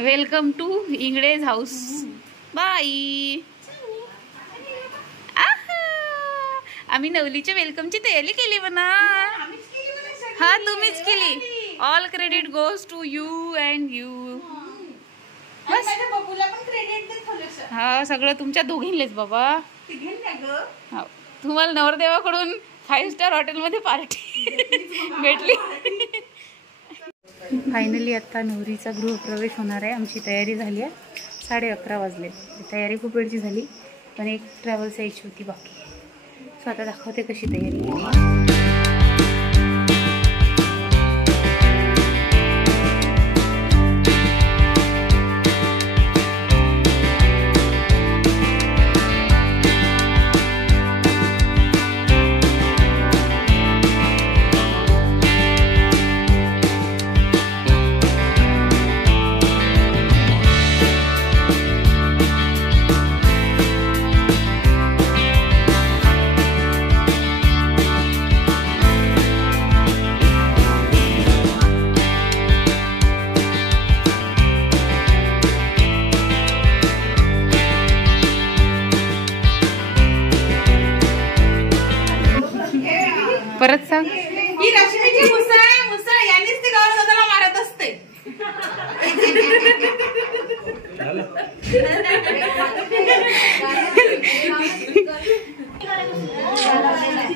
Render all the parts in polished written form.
Welcome to इंगळेज house. बाई आम्ही नवलीच्या वेलकमची तयारी केली म्हणा. हा तुम्हीच केली. All credit goes to you and you. हा सगळं तुमच्या दोघींलेच बाबा. तुम्हाला नवरदेवाकडून 5 स्टार हॉटेलमध्ये पार्टी भेटली. फायनली आता नवरीचा गृहप्रवेश होणार आहे. आमची तयारी झाली आहे. 11:30 वाजले. तयारी खूप वेळची झाली पण एक ट्रॅव्हल्स यायची होती बाकी. सो आता दाखवते कशी तयारी केली. परत सांग. ही लक्ष्मीची मुसळ यांनीच ते गाव स्वतःला मारत असते.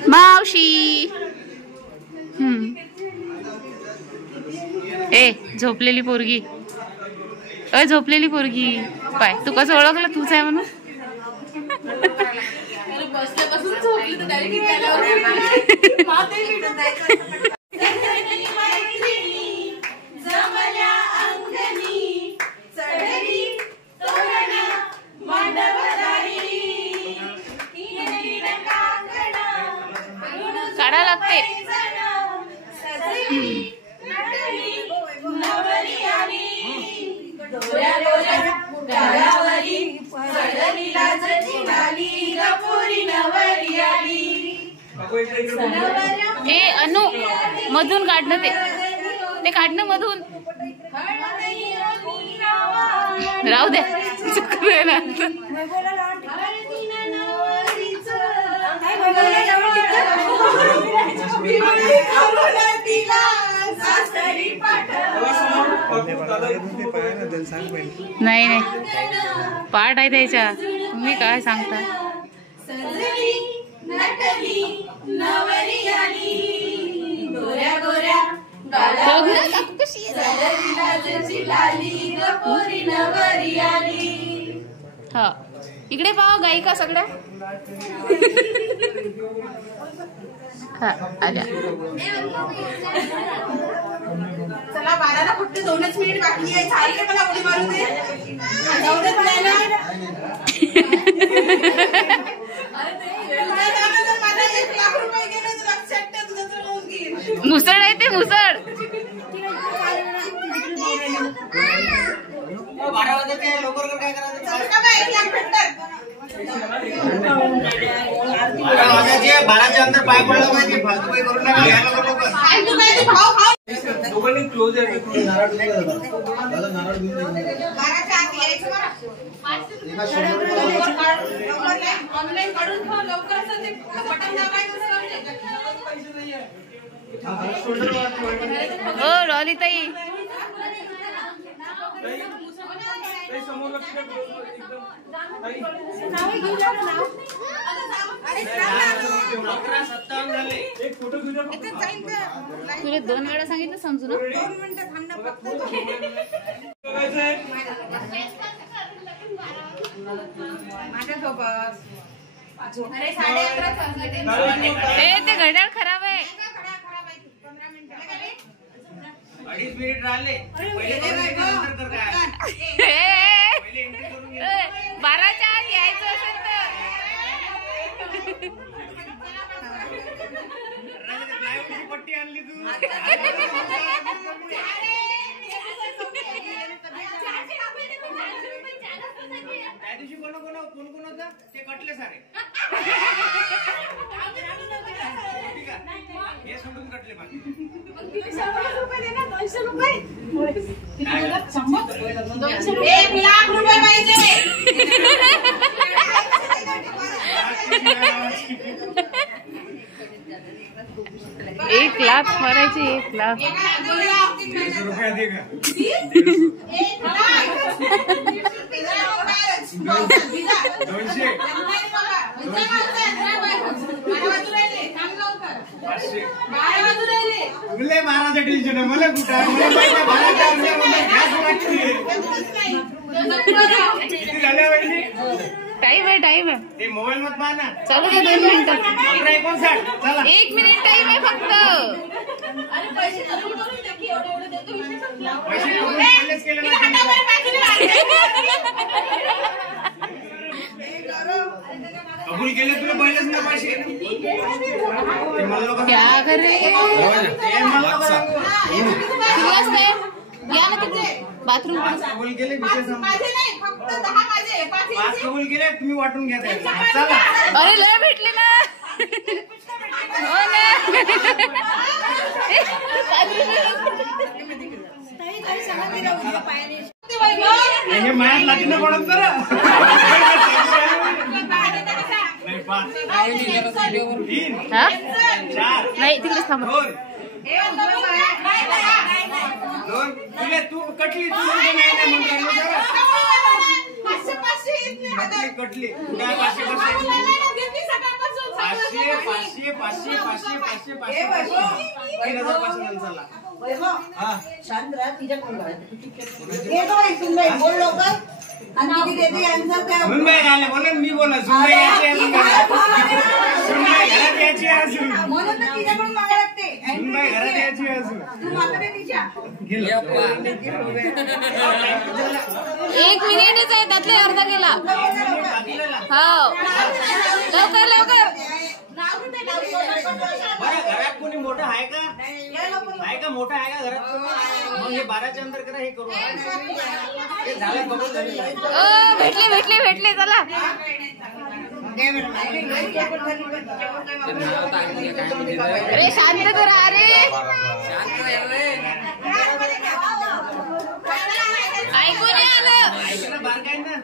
मावशी ए झोपलेली पोरगी. झोपलेली पोरगी पाय तू कसं ओळखलं तूच आहे म्हणून. बसल्यापासून झोपली तर डायरेक्ट काढा लागते. ए अनु मधून काढणं ते काढणं मधून राहू दे. नाही नाही पार्ट आहे त्याच्या. तुम्ही काय सांगता. हा इकडे पाहा गायिका सगळ्या. हा आल्या. चला 12ला फक्त 2च मिनिट बाकी आहे. चालेल मला उडी मारू दे. जाऊ दे मला. माझा 1 लाख रुपये गेले तर लक्षात ठेव. तुझं तर होऊन गेलं. मुसळ आहे ते मुसळ. 12 वाजता लवकर काय करायचं. चल का बाई 1 लाख भेटतात. 12च्या अंदर पाय पडला पाहिजे. फालतू काही करू नका. घ्यायला करू नका. काय तू काय भाव दोघांनी क्लोज आहे. नारळ नारळ घेऊन 12च्या आत यायचं बरं. ऑनलाईन काढून ठेव लवकर. असं ते बटन दाबायचं पैसे नाहीये. ओ डॉली ताई समोर लक्ष तुला 2 वेळा सांगितलं समजू ना. 2 मिनिटं थांबणं फक्त. माझ्यासोबत अरे 11:30 वाजले. ते घड्याळ खराब आहे. 15 मिनिटं 2.5 मिनिट राहिले. पहिले 12च्या आत यायचं असेल तर पट्टी आणली तू. त्या दिवशी कोण होता ते कटले सारे. हे सोडून कटले. ₹1,00,000 पाहिजे. 1,00,000 भरायचे. 1,00,000 महाराजा टेन्शन आहे मला कुठं टाइम आहे ते मोबाईल मध्ये पाहा ना. चालू दे 2 मिनिटं. 59 चला 1 मिनिट टाइम आहे फक्त. पैसे पहिलेच केले ना. कबूल केले तुला पहिलेच ना पैसे. ते मला लोक क्या कर रहे ते मला लोक या ना तिथे बाथरूम. कबूल केले विषय संपला. माझे नाही, फक्त 10 माझे. 5 कबूल केले तुम्ही वाटून घ्या त्याला. चला अरे लय भेटले ना. हो ना. हे मायात लागी न पडत तर नाही. 5 3 हा 4 नाही तिकडेच थांब. 2 तुले तू कटली तू नाही म्हणतो कटली तुला 500 शांत राहा. तिच्या बोल लवकर. आणि किती देते यांचं काय सुनबाई आले बोला मी बोला सुनबाई याची अजून सुनबाई घरात याची अजून म्हणून तर तिच्याकडून मागा लागते. सुनबाई घरात याची अजून तू मागते तिच्या. 1 मिनिटच आहे त्यातले अर्धा गेला. हो लवकर. बरं घरात कोणी मोठं आहे का? मोठं आहे का घरात? मग हे 12च्या अंदर करा. हे करू हे झालं कबूल झालेलं आहे. भेटले चला. अरे शांत करा. अरे ऐकू नाही आलं. बार काय ना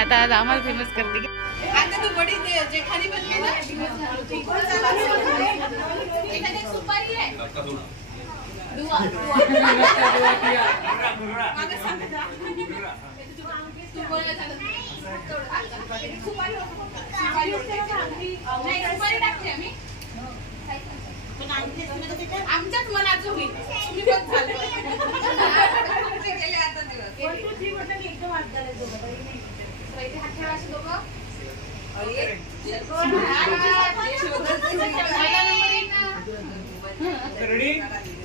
आता आज आम्हाला फेमस करते. आता तू बडी जे खाली बनली ना एखादी सुपारी आहे दुआ मागे सांग जा तू बोलायला झालं सुपारी नाही सुपारी टाकते आम्ही पण आमच्याच मनाचं होईल तुम्ही बघ झालं गेले आता दिवस 1 2 3 म्हटलं की एकदम हात झाले रेडी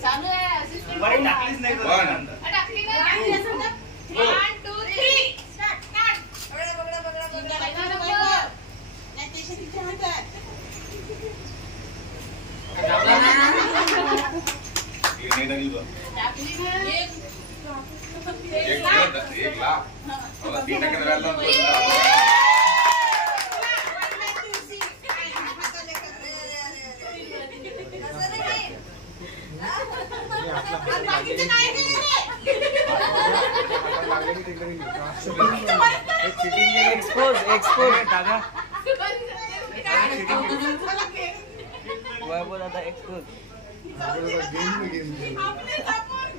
चालू आहे असिस्टंट बरी टाकलीच नाही टाकली ना 1 2 3 स्टार्ट एक्सपोज दादा वैभव दादा एक्सपोज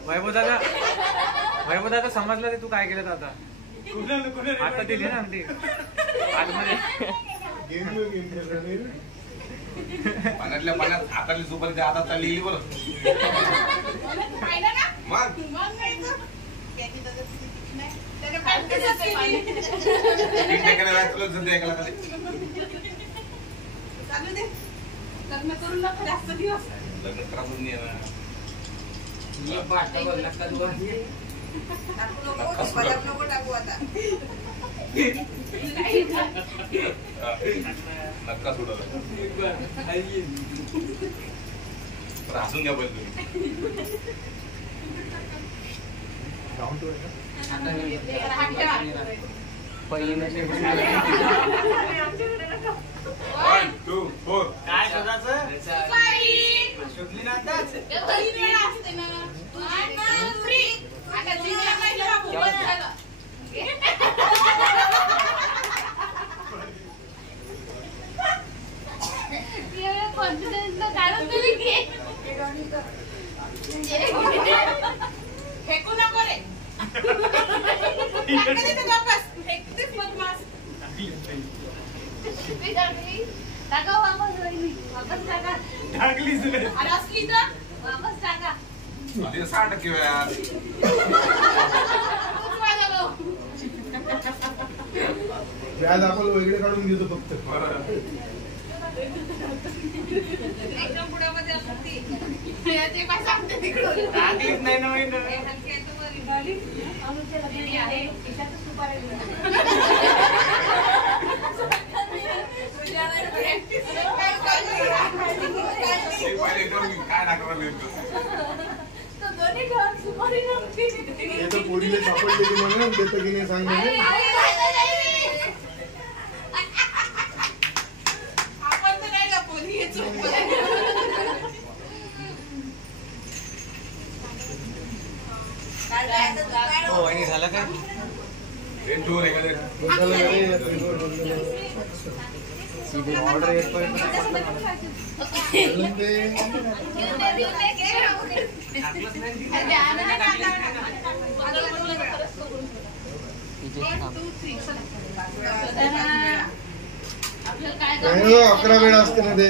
वैभव दादा समजलं ते तू काय केलं आता आता दिले ना ते आतमध्ये पाण्यातल्या पाण्यात हातातली सुपारी त्या हातात चालली गेली बरं मग लग्न करून नका जास्त दिवस लग्न त्रासून नाही ना टाकू आता नक्का सोडलं हसून घ्या पहिले तुम्ही 1 2 4 काय शोधाचं शोधली ना आताच फेकू नको रे वापस फेकतेच बदमाश टाका वापस टाका टाकलीच नाही आणि असली तर वापस टाका 60% व्याज व्याज आपण वेगळे काढून घेतो फक्त एकदम पुढामध्ये असते ते काय सांगते तिकडून टाकलीच नाही ना वहिनी. काय टाकणार हे तर पोरीला सापडले की म्हणून देतं की नाही सांग म्हणजे आपण तर नाही का पोरी हो वहिनी झालं काय ऑर्डर येतपर्यंत नाही 11 वेळा असते ना ते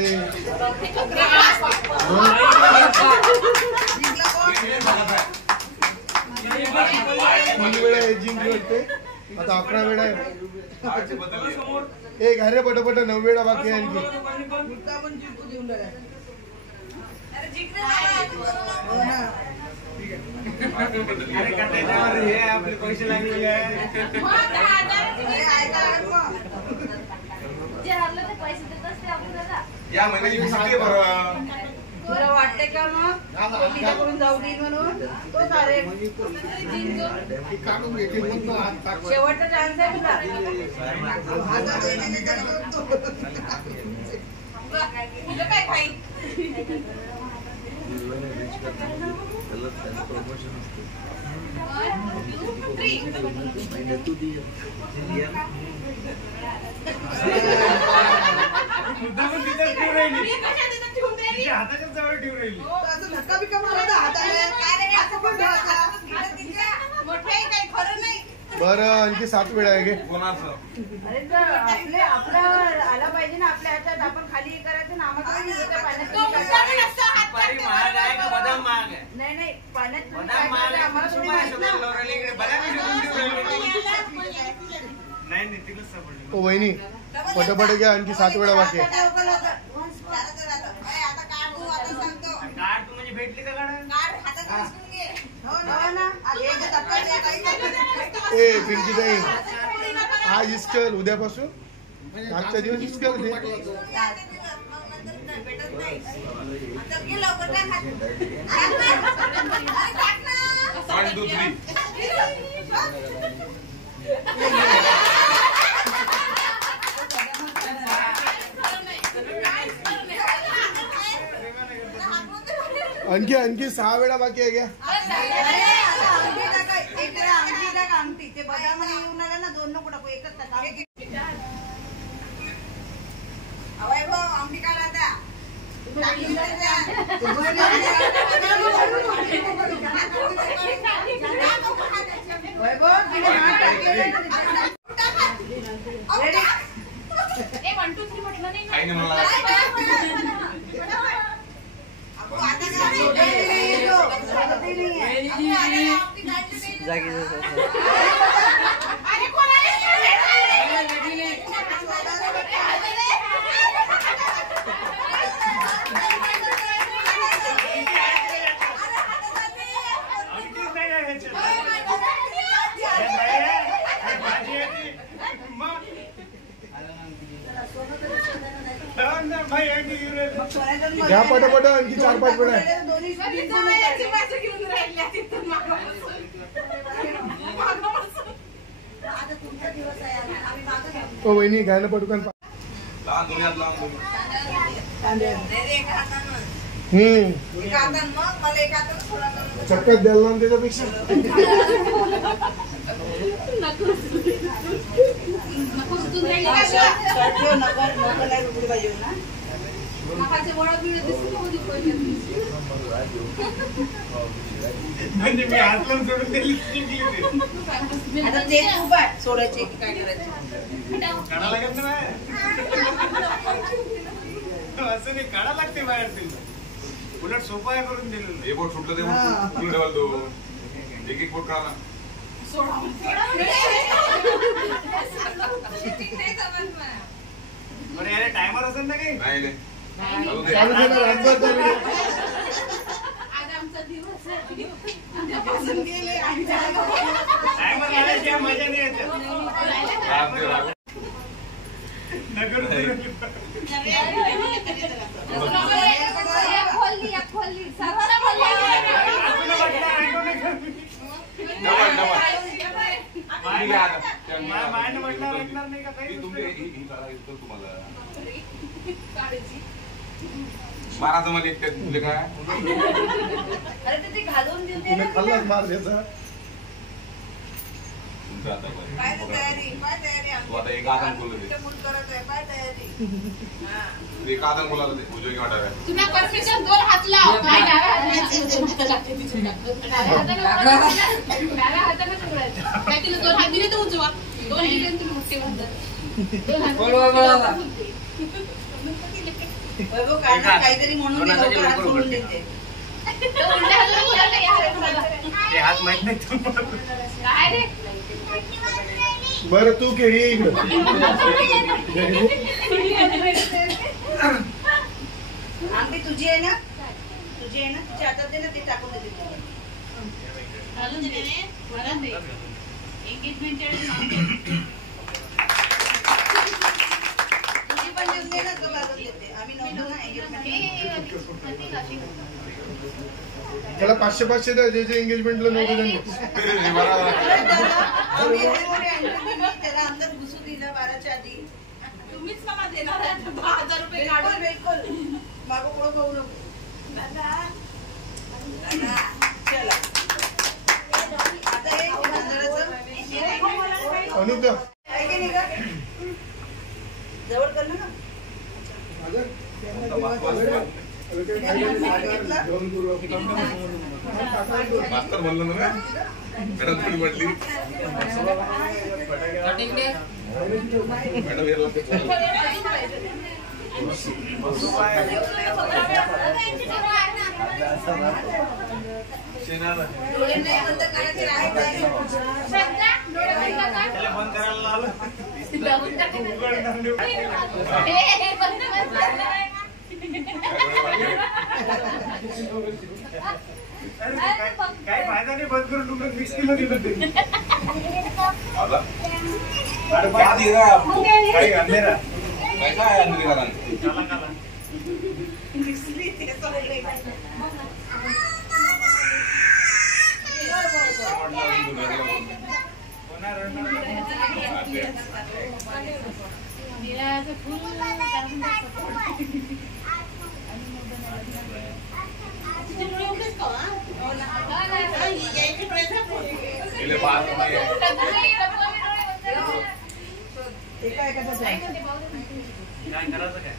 किती वेळा हे जिंकली वाटते आता 11 वेळा आहे एक अरे पटापट 9 वेळा बाकी आहे आणखी अरे का त्याच्यावर हे आपले पैसे लागलेले आहे या महिन्याची किती बरं तुला वाटते का मग करून जाऊ देईल म्हणून तो सारे शेवटचा चान्स आहे तुला काय खाईल हाताच्या जवळ ठेवून राहिली धक्का बिक्का मारा हाताने मोठे काही खरं नाही बरं आणखी 7 वेळा आहे गे कोणाचं अरे तर आपला आला पाहिजे ना आपल्या हातात आपण खाली करायचं ना आम्हाला सुपारी महाग आहे का बदाम महाग आहे नाही पाण्यात बदाम महाग आहे सुपारी शोधायला लावून राहिली इकडे बदाम शोधून ठेवून राहिली. नाही तिलाच सापडली. ओ वहिनी पटापट घ्या, आणखी 7 वेळा बाकी आहे. गाड तू म्हणजे भेटली का गाड? ए पिंकी ताई, आज इस्कल उद्यापासून आजच्या दिवस इस्कल दे. 1 2 3 आणखी 6 वेळा बाकी आहे घ्या. आमटी ते बदाम येऊन आला ना, 2 नको टाकू, एकच टाका. आमटी काय लावता? काही नाही मला. घ्या पटापट, आणखी 4-5 वेळा आहे. ओ वहिनी घ्या ना पटकन. लहान दुनियात लहान चक्कात द्यायला ना त्याच्यापेक्षा. म्हणजे मी हातला सोडून दिली सोडायची काय करायचं काढा लागत ना असं नाही, काढा लागते बाहेर तिला. उलट सोपा आहे करून दिलेलं. हे बोट सुटलं ते फुल ठेवाल तो. एक बोट काढा. बरं यार टायमर असेल ना काही? नाही नाही. चालू केलं, रातभर चालू केलं. टायमर लावायची मजा नाही येत. मायने म्हटलं भेटणार नाही का काही? तुम्हाला मारायचं मला एक तुले काय ते घालून देऊ दे तुम्ही खाल्लाच मार त्याचा. तुमचं आता बरं. काय तयारी तू आता एक आदम बोललं ते. करत आहे, काय तयारी तू एक आदम बोलायला ते उजवी वाटाव्या. तुम्ही परफेक्शन 2 हात लाव. काय डाव्या हाताने पकडायचं. काय तिला 2 हात दिले तर उजवा, 2 दिले तुम्ही मोठे म्हणतात. 2 हात वैभव काहीतरी म्हणून लवकर हात सोडून देते. उलट्या हाताने बोलायला या हाताला. ते हात माहित नाही तुम्हाला. काय रे बरं तू खेळी ये इकडं. आमटी तुझी आहे ना, तुझ्या हातात दे ना, ते टाकून देते. घालून दे रे, घालून दे. एंगेजमेंटच्या तुझी पण देऊन दे ना, तो घालून देते. आम्ही नव्हतो ना एंगेजमेंट. त्याला 500 द्या, जे एंगेजमेंटला नव्हतं त्यांनी. त्याला अंदर घुसू दिलं 12च्या आधी. तुम्हीच मला देणार आहे 10,000 रुपये काढून. बिलकुल मागं पुढं पाहू नको. चला आता हे तांदळाचं अनुप द्या. आहे की नाही का? जवळ कर ना. मास्तर म्हणलं ना मॅडम थोडी म्हटली मॅडम हे लोक डोळे नाही बंद करायचे. त्याला बंद करायला लावलं. काही फायदा नाही बंद करून तुमचं मिक्स केलं दिलं ते. काही अंधेरा काय अंधेरा काला काला. काय करायचं काय? काय करायचं काय?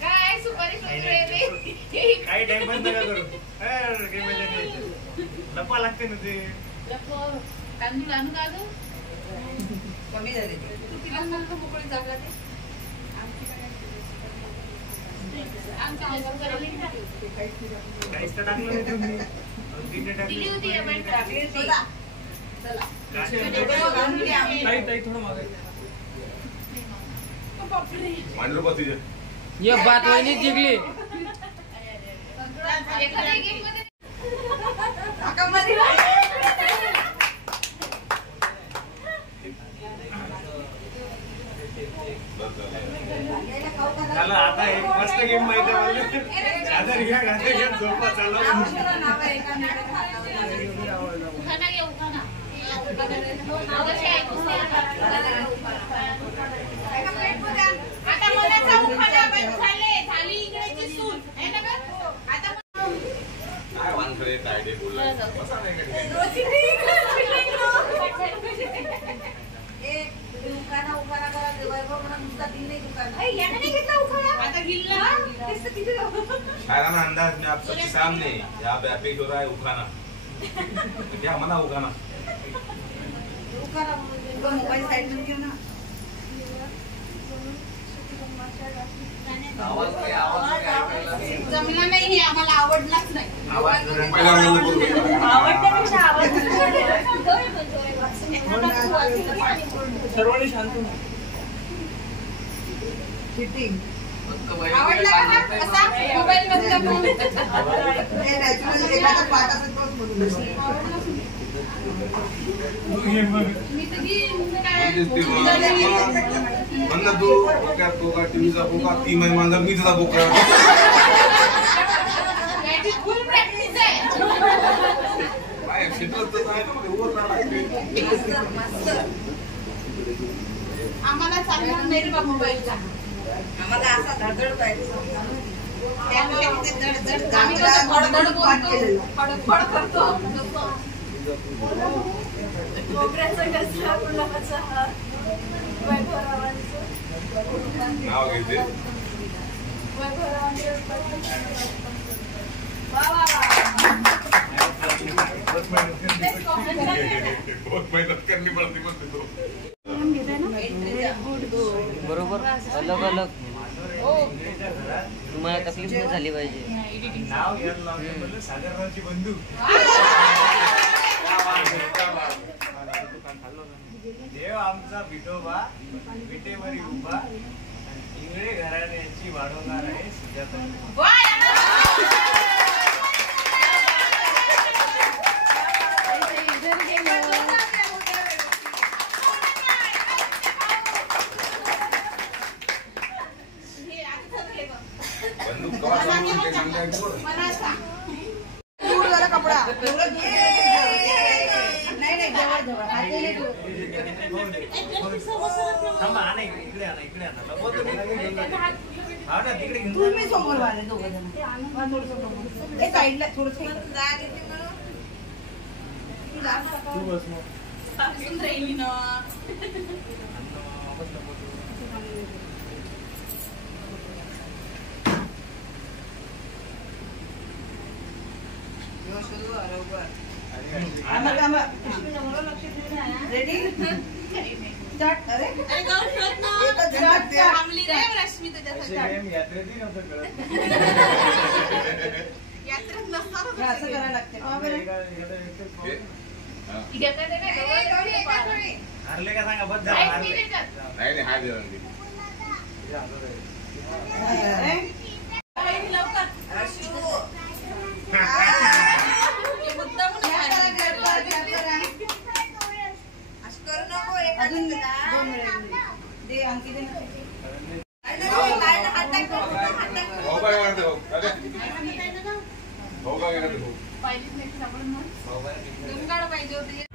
काय काही टाइम बंद नका करू. लपा लागते ना ते. तांदूळ आणू का गं? कमी झाले तू तिला सांग मोकळी जागा दे. आमच्या आईवर करायला काहीच तर टाकलं नाही तुम्ही. दिली होती या बाई. ताई थोडं मागे. मांडर बस तुझे ये बात वहिनी जिंकली. एखाद्या गेम मध्ये झालं आता एक मस्त गेम माहिती आहे. गाजर घ्या झोपा चालू. उखाणा घे उखाणा. मगाशी ऐकून नाही आला. आता मनाचा उखाणा बंद झाले. झाली इंग्रजी सून आहे ना गं? आता काय वानखडे काय डे बोलला बसा नाही का? उखाणा करा वैभव म्हणून नुसता दिल नाही दुकान. आता गिल्ला शायराना अंदाज में आप सबके सामने यहाँ पे अपेक्ष हो रहा है उखाना. क्या मना उखाना मोबाईल साईड मध्ये घेऊ ना. जमला नाही हे आम्हाला आवडलाच नाही. पहिला बंद करू. सर्वांनी शांत व्हा. चिटिंग आवडला का हा? कसा मोबाईल मधला फोन? हे नॅचरल एखादा पाठ असेल तोच म्हणून मी तर घेईन काय म्हणलं तू बोक्यात बोका टीव्हीचा बोका 3 महिने माझा मी तुझा बोका. याची फुल प्रॅक्टिस आहे. काय क्षेत्रात तर आहे ना मध्ये उभं राहावं लागते. आम्हाला चालणार नाही रे बा मोबाईलचा. आम्हाला असा धडधड पाहिजे. त्यामुळे ते जड आम्ही चांगला कसं फडफड पाठ बोलतो, केलेलं. फडफड करतो. नाव घेते बहुत मेहनत करनी पड़ती बोलते तो. बरोबर अलग अलग तुम्हाला तकलीफ नाही झाली पाहिजे. नाव घ्यायला लावलं म्हणलं सागररावची बंधू. देव आमचा विठोबा विटेवरी उभा इंगळे घराण्याची वाढवणार आहे सुजाता. बंदूक कवा समोरून ते चांगले आहे बोल. दूर झाला कपडा. नाही जवळ जवळ हाताने दूर. थांबा आणा इकडे आणा लपवतो मी. हा ना तिकडे घेऊन तुम्ही समोर वाले दोघं जण. हे साईडला थोडंसं जागा घेते म्हणून. तू बस मग. पासून राहिली ना. आम्हाला कृष्ण नवरा लक्ष रेडी स्टार्ट. अरे अरे जाऊन शोध ना. एकच स्टार्ट. थांबली रे रश्मी तुझ्यासाठी. यात्रेत नसणार असं करायला लागते. हारले का सांगा बस झालं हारले. नाही हा दे रंगी. अजून 2 मिनिट दे अंकी दे ना. हो काय करते हो अरे हो काय करते हो पाहिजेच नाही सापडून मग. पाहिजे होते.